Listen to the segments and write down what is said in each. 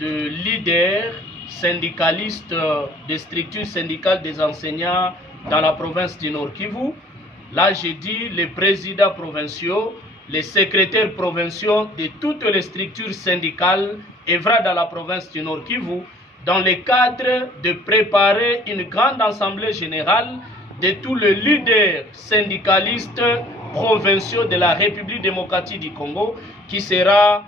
de leaders syndicalistes des structures syndicales des enseignants dans la province du Nord Kivu. Là, j'ai dit les présidents provinciaux, les secrétaires provinciaux de toutes les structures syndicales œuvrant dans la province du Nord Kivu, dans le cadre de préparer une grande assemblée générale de tous les leaders syndicalistes provinciaux de la République démocratique du Congo qui sera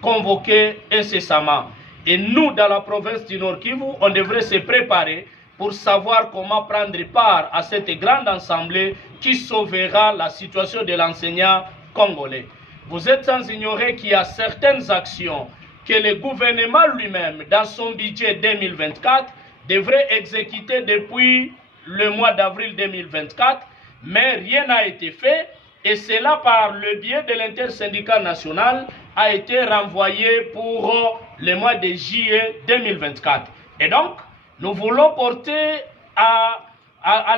convoquée incessamment. Et nous, dans la province du Nord Kivu, on devrait se préparer pour savoir comment prendre part à cette grande assemblée qui sauvera la situation de l'enseignant congolais. Vous êtes sans ignorer qu'il y a certaines actions que le gouvernement lui-même, dans son budget 2024, devrait exécuter depuis le mois d'avril 2024, mais rien n'a été fait, et cela par le biais de l'intersyndicat national a été renvoyé pour le mois de juillet 2024. Et donc, nous voulons porter à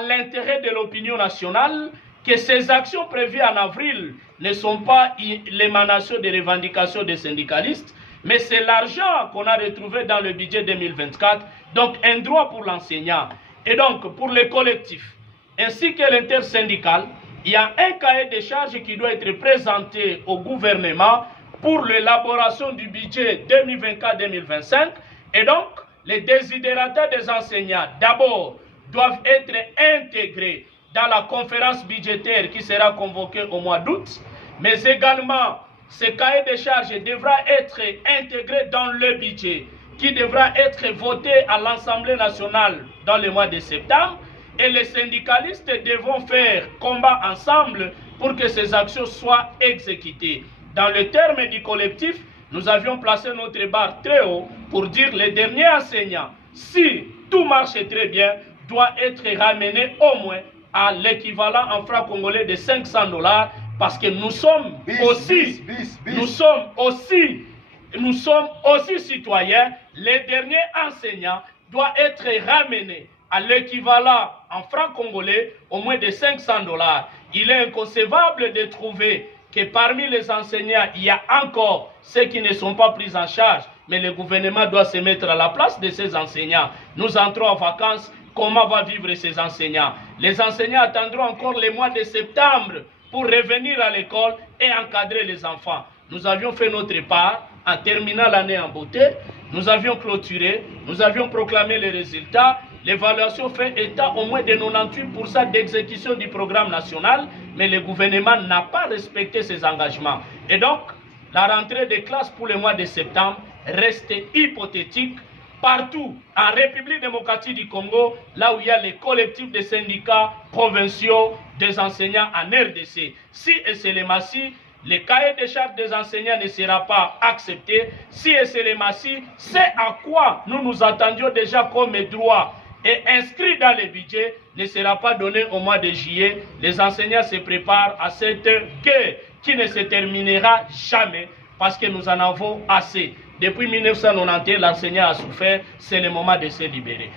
l'intérêt de l'opinion nationale que ces actions prévues en avril ne sont pas l'émanation des revendications des syndicalistes, mais c'est l'argent qu'on a retrouvé dans le budget 2024, donc un droit pour l'enseignant. Et donc, pour les collectifs, ainsi que l'intersyndical, il y a un cahier de charges qui doit être présenté au gouvernement pour l'élaboration du budget 2024-2025. Et donc, les désidérateurs des enseignants, d'abord, doivent être intégrés dans la conférence budgétaire qui sera convoquée au mois d'août, mais également, ce cahier de charges devra être intégré dans le budget qui devra être voté à l'Assemblée nationale dans le mois de septembre, et les syndicalistes devront faire combat ensemble pour que ces actions soient exécutées. Dans le terme du collectif, nous avions placé notre barre très haut pour dire que les derniers enseignants, si tout marche très bien, doit être ramené au moins à l'équivalent en francs congolais de 500 $, parce que nous sommes aussi citoyens. Les derniers enseignants doivent être ramenés à l'équivalent en francs congolais au moins de 500 $. Il est inconcevable de trouver que parmi les enseignants, il y a encore ceux qui ne sont pas pris en charge, mais le gouvernement doit se mettre à la place de ces enseignants. Nous entrons en vacances, comment va vivre ces enseignants? Les enseignants attendront encore le mois de septembre pour revenir à l'école et encadrer les enfants. Nous avions fait notre part en terminant l'année en beauté, nous avions clôturé, nous avions proclamé les résultats. L'évaluation fait état au moins de 98% d'exécution du programme national, mais le gouvernement n'a pas respecté ses engagements. Et donc, la rentrée des classes pour le mois de septembre reste hypothétique partout en République démocratique du Congo, là où il y a les collectifs de syndicats provinciaux des enseignants en RDC. Si et c'est les massifs, le cahier de charges des enseignants ne sera pas accepté. Si et c'est les massifs, c'est à quoi nous nous attendions déjà comme droit et inscrit dans le budget ne sera pas donné au mois de juillet. Les enseignants se préparent à cette guerre qui ne se terminera jamais parce que nous en avons assez. Depuis 1991, l'enseignant a souffert, c'est le moment de se libérer.